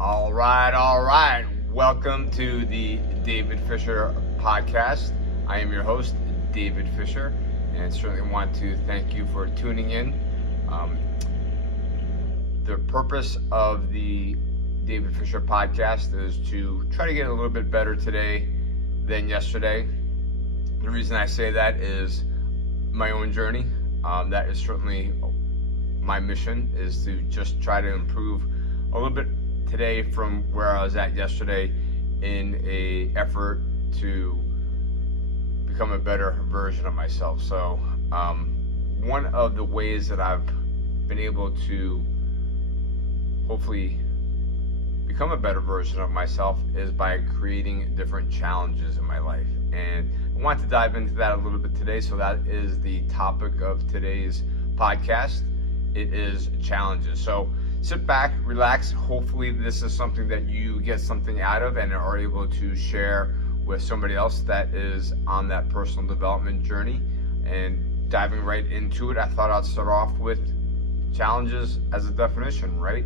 All right. Welcome to the David Fisher podcast. I am your host, David Fisher, and certainly want to thank you for tuning in. The purpose of the David Fisher podcast is to try to get a little bit better today than yesterday. The reason I say that is my own journey. That is certainly my mission, is to just try to improve a little bit today from where I was at yesterday in a effort to become a better version of myself. So one of the ways that I've been able to hopefully become a better version of myself is by creating different challenges in my life. And I want to dive into that a little bit today. So that is the topic of today's podcast. It is challenges. So sit back, relax. Hopefully this is something that you get something out of and are able to share with somebody else that is on that personal development journey. And diving right into it, I thought I'd start off with challenges as a definition, right?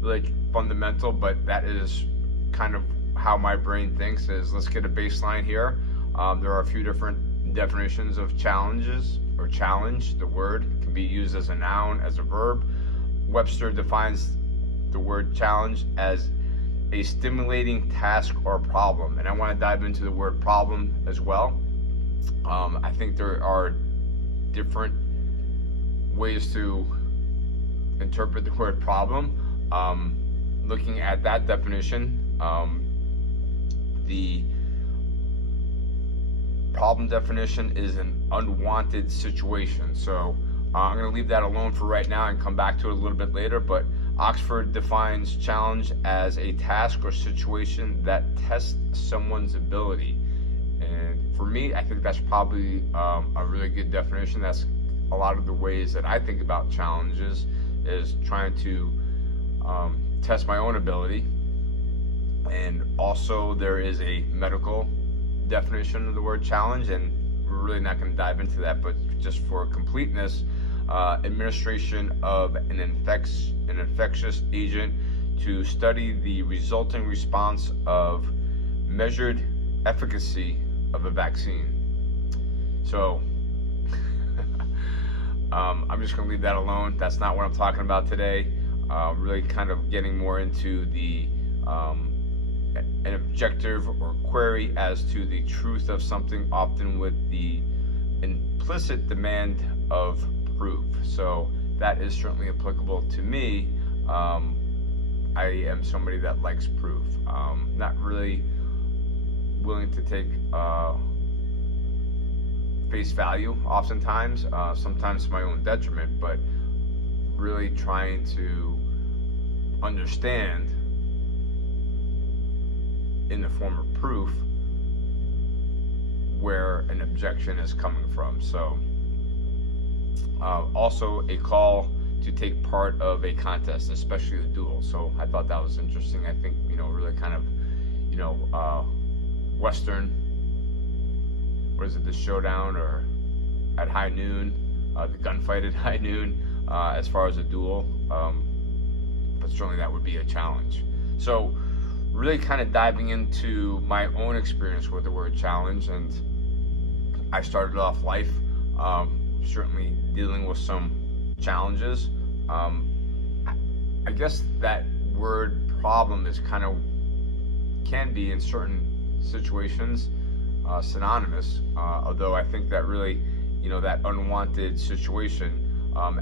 Really fundamental, but that is kind of how my brain thinks. Is let's get a baseline here. There are a few different definitions of challenges or challenge. The word can be used as a noun, as a verb. Webster defines the word challenge as a stimulating task or problem. And I want to dive into the word problem as well. I think there are different ways to interpret the word problem. Looking at that definition, the problem definition is an unwanted situation. So I'm going to leave that alone for right now and come back to it a little bit later. But Oxford defines challenge as a task or situation that tests someone's ability. And for me, I think that's probably a really good definition. That's a lot of the ways that I think about challenges, is trying to test my own ability. And also there is a medical definition of the word challenge, and we're really not going to dive into that, but just for completeness, administration of an infectious agent to study the resulting response of measured efficacy of a vaccine. So I'm just going to leave that alone. That's not what I'm talking about today. Really kind of getting more into the an objective or query as to the truth of something, often with the implicit demand of proof. So that is certainly applicable to me. I am somebody that likes proof. Not really willing to take face value oftentimes, sometimes to my own detriment, but really trying to understand in the form of proof where an objection is coming from. So also a call to take part of a contest, especially a duel. So I thought that was interesting. I think, really kind of, Western, what is it, the showdown or at high noon, the gunfight at high noon, as far as a duel. But certainly that would be a challenge. So really kind of diving into my own experience with the word challenge. And I started off life certainly dealing with some challenges. I guess that word problem is can be in certain situations synonymous, although I think that really, that unwanted situation,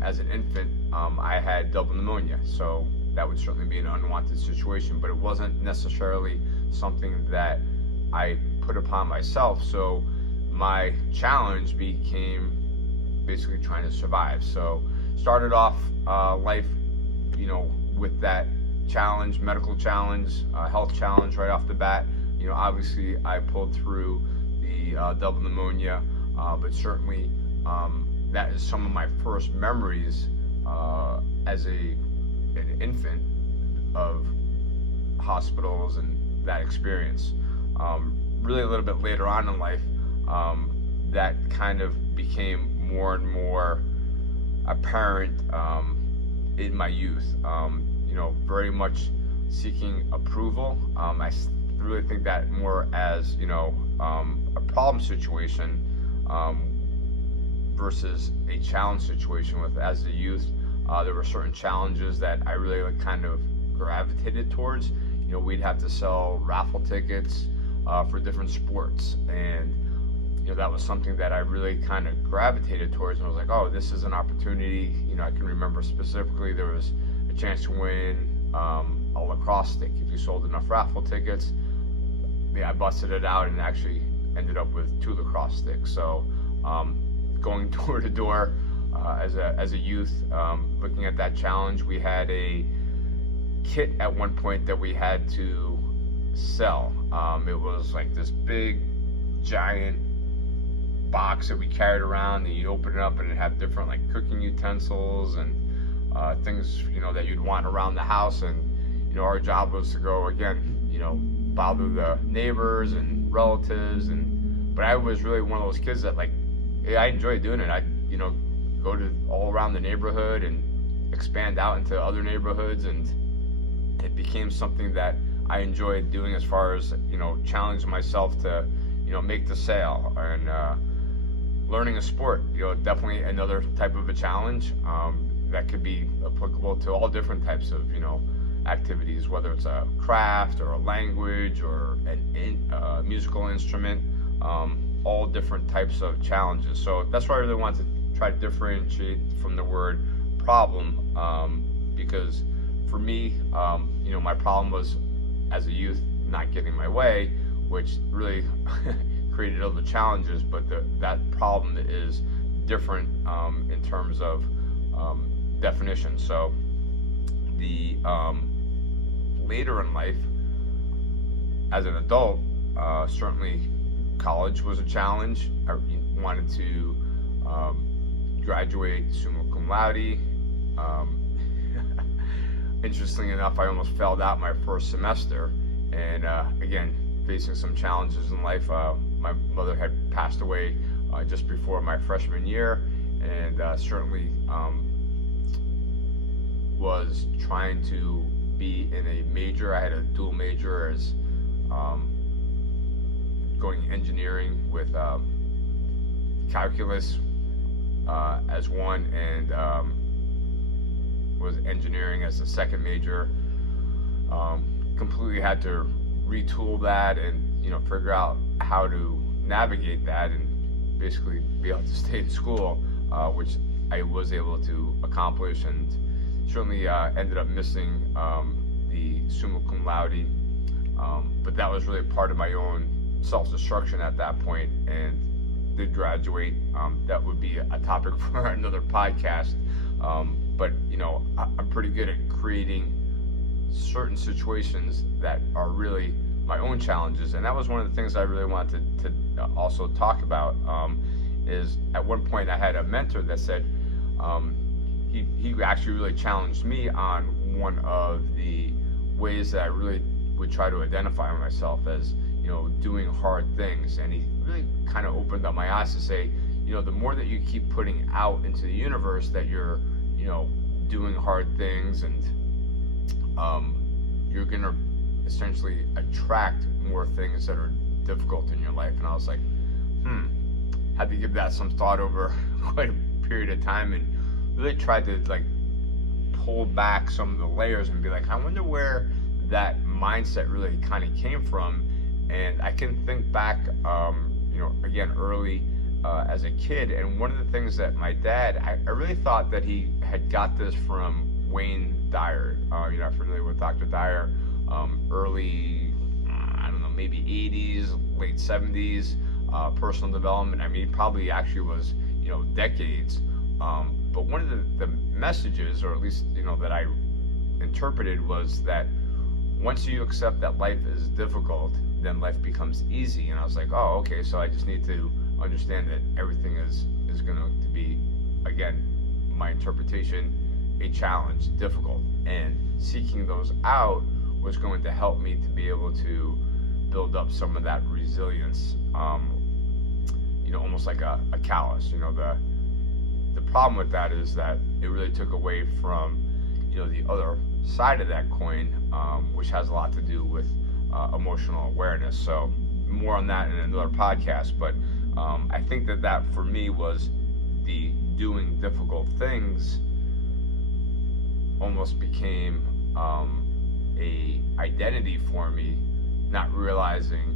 as an infant, I had double pneumonia, so that would certainly be an unwanted situation, but it wasn't necessarily something that I put upon myself. So my challenge became basically trying to survive. So started off life, with that challenge, medical challenge, health challenge right off the bat. Obviously I pulled through the double pneumonia, but certainly that is some of my first memories as an infant of hospitals and that experience. Really a little bit later on in life, that kind of became more and more apparent in my youth. Very much seeking approval. Really think that more as, a problem situation versus a challenge situation. With as a youth, there were certain challenges that I really kind of gravitated towards. We'd have to sell raffle tickets for different sports, and that was something that I really kind of gravitated towards, and I was like, oh, this is an opportunity. I can remember specifically there was a chance to win a lacrosse stick if you sold enough raffle tickets. I busted it out and actually ended up with 2 lacrosse sticks. So going door to door as a youth, looking at that challenge, we had a kit at one point that we had to sell. It was like this big giant box that we carried around, and you open it up and it had different like cooking utensils and things that you'd want around the house. And our job was to go again, bother the neighbors and relatives. But I was really one of those kids that I enjoyed doing it. I'd go to all around the neighborhood and expand out into other neighborhoods, and it became something that I enjoyed doing, as far as challenging myself to make the sale. And learning a sport, definitely another type of a challenge that could be applicable to all different types of activities, whether it's a craft or a language or a musical instrument, all different types of challenges. So that's why I really wanted to try to differentiate from the word problem, because for me, my problem was, as a youth, not getting my way, which really created other challenges. But that problem is different in terms of definition. So the later in life, as an adult, certainly college was a challenge. I wanted to graduate summa cum laude. Interestingly enough, I almost failed out my first semester, and again, facing some challenges in life. My mother had passed away just before my freshman year, and certainly was trying to be in a major. I had a dual major, as going engineering with calculus as one, and was engineering as the second major. Completely had to retool that and figure out how to navigate that and basically be able to stay in school, which I was able to accomplish, and certainly ended up missing the summa cum laude, but that was really part of my own self-destruction at that point, and did graduate. That would be a topic for another podcast, but I'm pretty good at creating certain situations that are really my own challenges, and that was one of the things I really wanted to also talk about. Is at one point I had a mentor that said he actually really challenged me on one of the ways that I really would try to identify myself as doing hard things, and he really kind of opened up my eyes to say, the more that you keep putting out into the universe that you're doing hard things, and you're gonna essentially attract more things that are difficult in your life. And I was like, had to give that some thought over quite a period of time, and really tried to pull back some of the layers and be like, I wonder where that mindset really kind of came from. And I can think back, again, early as a kid, and one of the things that my dad, I really thought that he had got this from Wayne Dyer. You're not familiar with Dr. Dyer. Early, I don't know, maybe 80s, late 70s, personal development. I mean, he probably actually was, decades. But one of the messages, or at least, that I interpreted, was that once you accept that life is difficult, then life becomes easy. And I was like, oh, okay, so I just need to understand that everything is going to be, again, my interpretation, a challenge, difficult. And seeking those out was going to help me to be able to build up some of that resilience, almost like a callus. The problem with that is that it really took away from, the other side of that coin, which has a lot to do with emotional awareness. So more on that in another podcast. But I think that for me was the doing difficult things almost became a identity for me, not realizing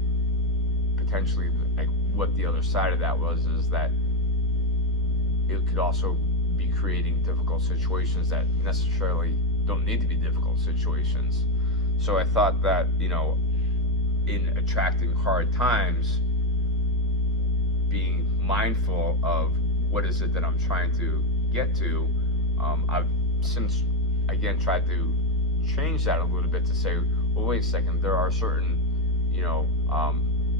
potentially like what the other side of that was, is that it could also be creating difficult situations that necessarily don't need to be difficult situations. So I thought that, in attracting hard times, being mindful of what is it that I'm trying to get to, I've since again tried to change that a little bit to say, well, wait a second, there are certain,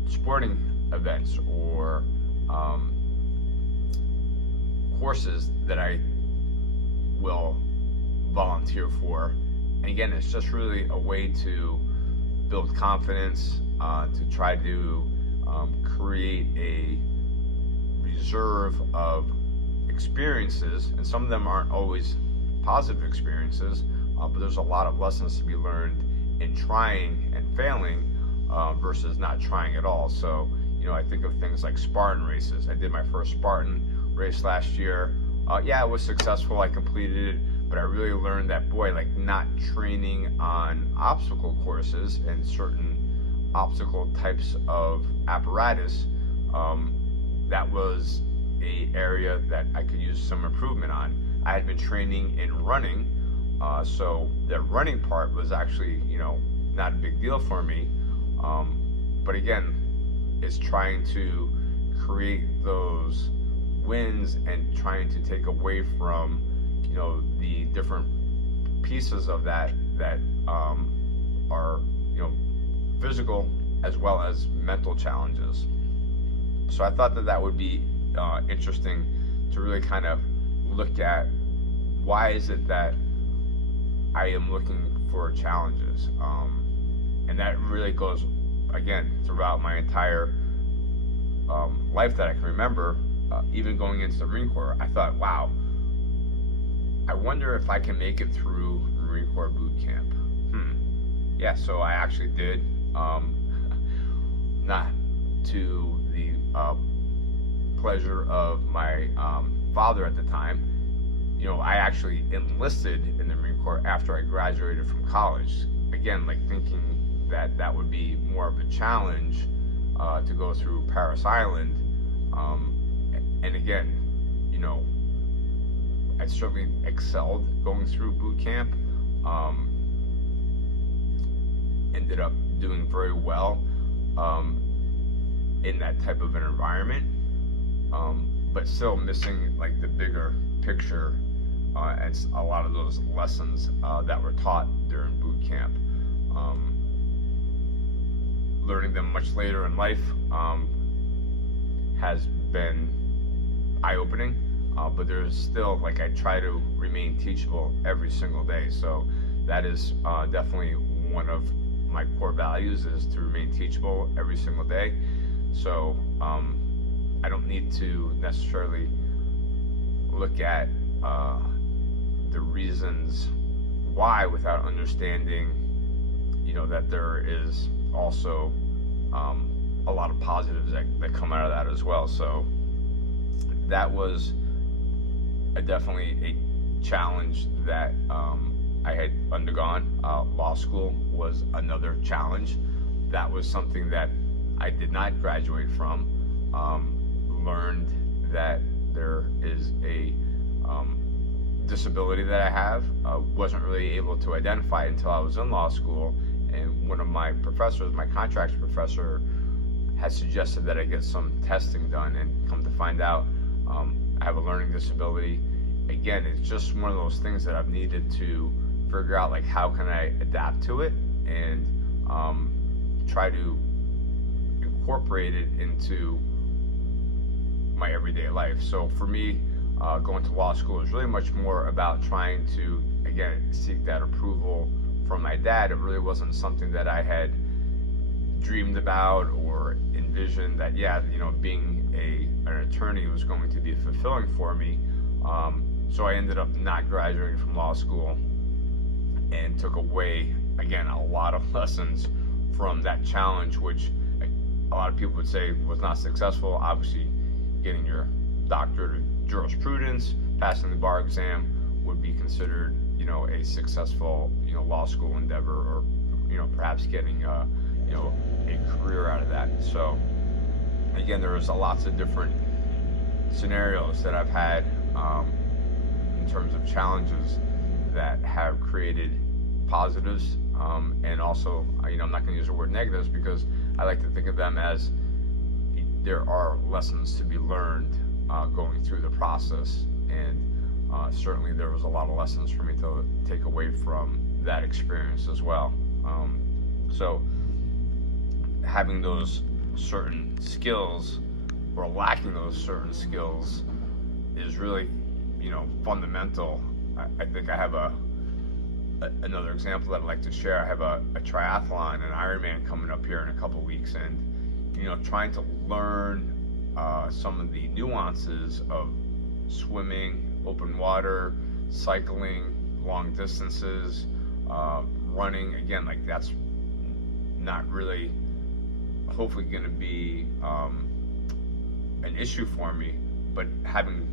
sporting events or courses that I will volunteer for. And again, it's just really a way to build confidence, to try to create a reserve of experiences, and some of them aren't always positive experiences, but there's a lot of lessons to be learned in trying and failing versus not trying at all. So, I think of things like Spartan races. I did my first Spartan race last year. Yeah, it was successful. I completed it, but I really learned that, boy, like not training on obstacle courses and certain obstacle types of apparatus, that was a area that I could use some improvement on. I had been training in running, so the running part was actually, not a big deal for me. But again, it's trying to create those wins and trying to take away from, the different pieces of that are, physical as well as mental challenges. So I thought that would be interesting to really kind of look at, why is it that I am looking for challenges, and that really goes again throughout my entire life that I can remember. Even going into the Marine Corps, I thought, wow, I wonder if I can make it through Marine Corps boot camp. Yeah, so I actually did. Not to the pleasure of my father at the time. I actually enlisted in the Marine Corps after I graduated from college. Again, like thinking that would be more of a challenge to go through Parris Island. And again, I certainly excelled going through boot camp. Ended up doing very well in that type of an environment, but still missing like the bigger picture and a lot of those lessons that were taught during boot camp. Learning them much later in life has been eye-opening, but there's still, like, I try to remain teachable every single day. So that is definitely one of my core values, is to remain teachable every single day. So I don't need to necessarily look at the reasons why without understanding, that there is also a lot of positives that come out of that as well. So that was definitely a challenge that I had undergone. Law school was another challenge. That was something that I did not graduate from. Learned that there is a disability that I have. Wasn't really able to identify it until I was in law school, and one of my professors, my contracts professor, had suggested that I get some testing done, and come to find out I have a learning disability. Again, it's just one of those things that I've needed to figure out, like, how can I adapt to it and try to incorporate it into my everyday life. So for me, going to law school is really much more about trying to, again, seek that approval from my dad. It really wasn't something that I had dreamed about or envisioned that, being an attorney was going to be fulfilling for me. So I ended up not graduating from law school, and took away, again, a lot of lessons from that challenge, which a lot of people would say was not successful. Obviously, getting your doctorate of jurisprudence, passing the bar exam would be considered, a successful, law school endeavor, or, perhaps getting, a career out of that. So, again, there was lots of different scenarios that I've had in terms of challenges that have created positives, and also, I'm not going to use the word negatives, because I like to think of them as there are lessons to be learned going through the process, and certainly there was a lot of lessons for me to take away from that experience as well. So having those certain skills, or lacking those certain skills, is really, fundamental. I think I have another example that I'd like to share. I have a triathlon, an Ironman coming up here in a couple weeks, and trying to learn some of the nuances of swimming, open water, cycling, long distances, running. Again, like, that's not really, hopefully, going to be an issue for me, but having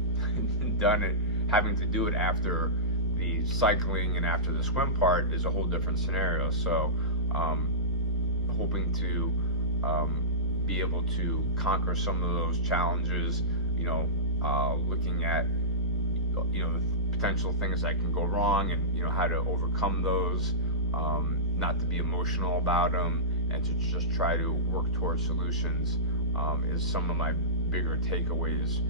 done it, having to do it after the cycling and after the swim part is a whole different scenario. So hoping to be able to conquer some of those challenges, looking at the potential things that can go wrong, and how to overcome those, not to be emotional about them, and to just try to work towards solutions, is some of my bigger takeaways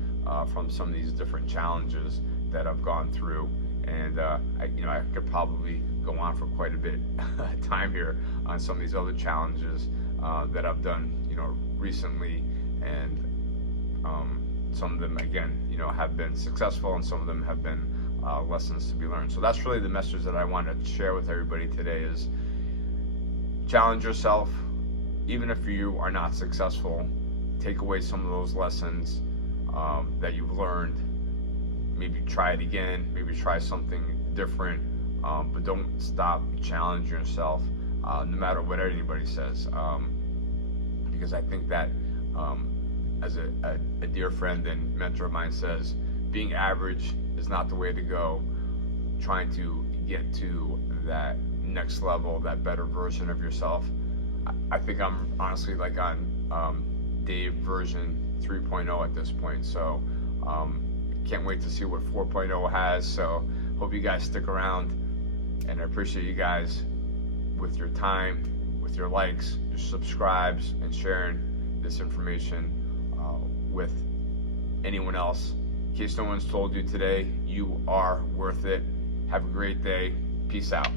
from some of these different challenges that I've gone through. And I could probably go on for quite a bit of time here on some of these other challenges that I've done, recently, and some of them, again, have been successful, and some of them have been lessons to be learned. So that's really the message that I want to share with everybody today: is challenge yourself, even if you are not successful. Take away some of those lessons that you've learned. Maybe try it again, maybe try something different, but don't stop challenging yourself, no matter what anybody says, because I think that, as a dear friend and mentor of mine says, being average is not the way to go. Trying to get to that next level, that better version of yourself. I think I'm honestly like on Dave version 3.0 at this point, so can't wait to see what 4.0 has. So hope you guys stick around, and I appreciate you guys with your time, with your likes, your subscribes, and sharing this information with anyone else. In case no one's told you today, you are worth it. Have a great day. Peace out.